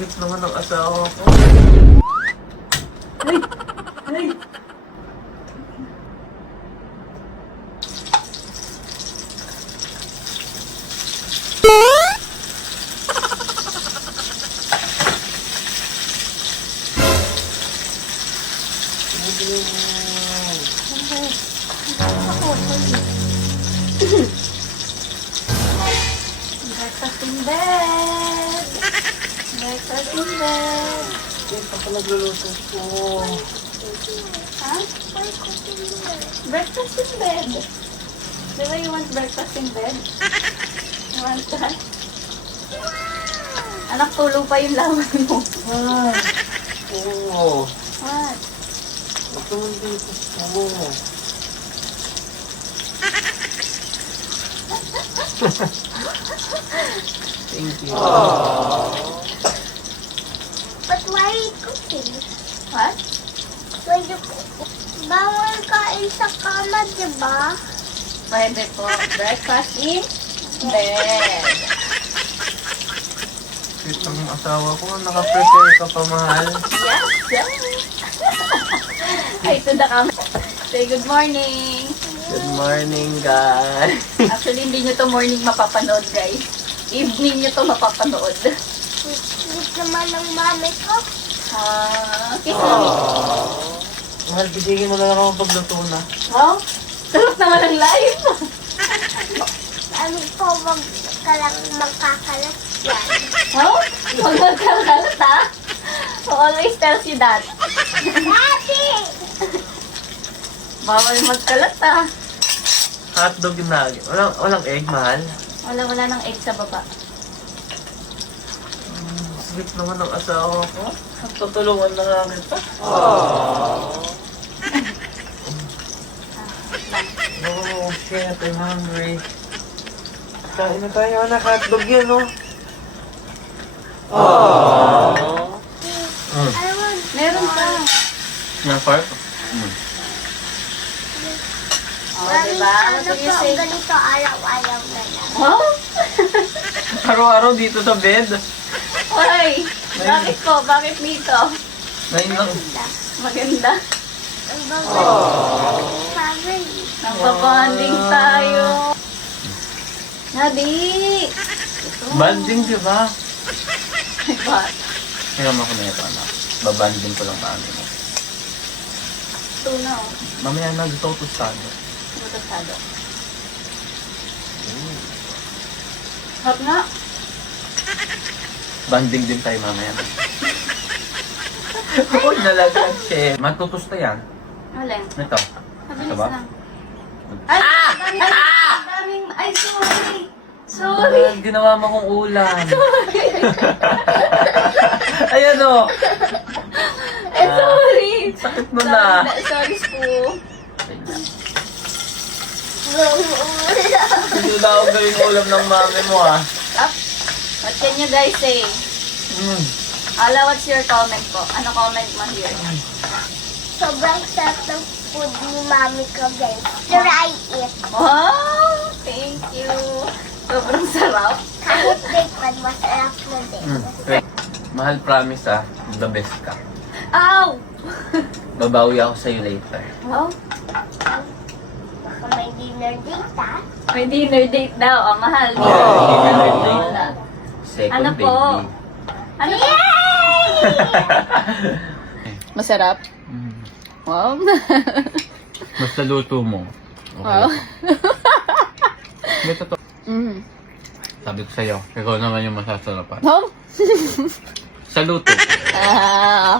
Sweet naman ang asawa ko. Ay! Ay! Breakfast in bed! Breakfast in bed! Ito pa nagluluto ko. Ha? Breakfast in bed. Di ba you want breakfast in bed? You want that? Anak, tulo pa yung lawan mo. Ah, oo. What? Ito yung dito ko. Thank you. But why are you cooking? What? Why you cooking? Bawal kain sa kama, diba? Pwede po. Breakfast in bed. Sweet ang asawa ko. Naka-prepare ka pa, mahal. Yes, yes. Ay, ito na kami. Say good morning. Good morning, guys. Actually, hindi nyo to morning mapapanood, guys. Evening nyo to mapapanood. Sweet naman ng mami ko. Kiss me. Mahal, bigyan mo na lang ako pagluto na. Oh, sarap naman ang live. Mami ko, wag ka lang magkakalat yan. Oh, huwag magkakalat ha. Who always tells you that. Daddy! Bawal magkalat ha. Hotdog yung nugget. Walang egg, mahal. Wala ng egg sa baba. Sweet naman ang asawa ko. Tutulungan na nga kita. Oh, shit. I'm hungry. Kain na tayo, anak. Hotdog yan, oh. I want Meron pa. Yan, Park? Oh, Mami, diba? What ano do you po say? ganito araw-araw na lang. Oh? Araw-araw dito sa bed. Hoy! Bakit po? Bakit dito? Ngayon lang. Maganda. Ang babalik. Sabi. Nagpapanding tayo. Nabi! Banding, di ba? What? Kaya mo ako na ito, anak. Babanding ko lang paano mo. Tuna oh. Mamaya na, gusto ko tostado. Butasado. Hot nga. Banding din tayo mamaya. Huwag nalagyan, chef. Matutusta yan. Alin? Ito. Mabilis Ito ba? lang. Ay! Daming... Ay, sorry! Sorry! Ah, ginawa mo kong ulam. Ayan o. Eh, sorry! Sakit mo na. Sorry, Spoo. Hindi na ako gawing ulam ng mami mo ah. Up. What can you guys say? Ala, what's your comment po? Ano comment mo here? Sobrang sarap ng food ni mami ko, guys. Try it. Wow! Thank you! Sobrang sarap. Kahit breakfast, masarap na din. Wait. Mahal, promise ah. The best ka. Ow! Babawi ako sa'yo later. Wow! Baka may dinner date, ha? May dinner date daw. Ang mahal. Yeah, Dinner dinner date date. na. Second Ano baby. po? Ano po? Masarap? Wow! Basta luto mo. Okay. Wow! May totoo. Sabi ko sa'yo, ikaw naman yung masasarapan. Oh? Sa luto. Ah!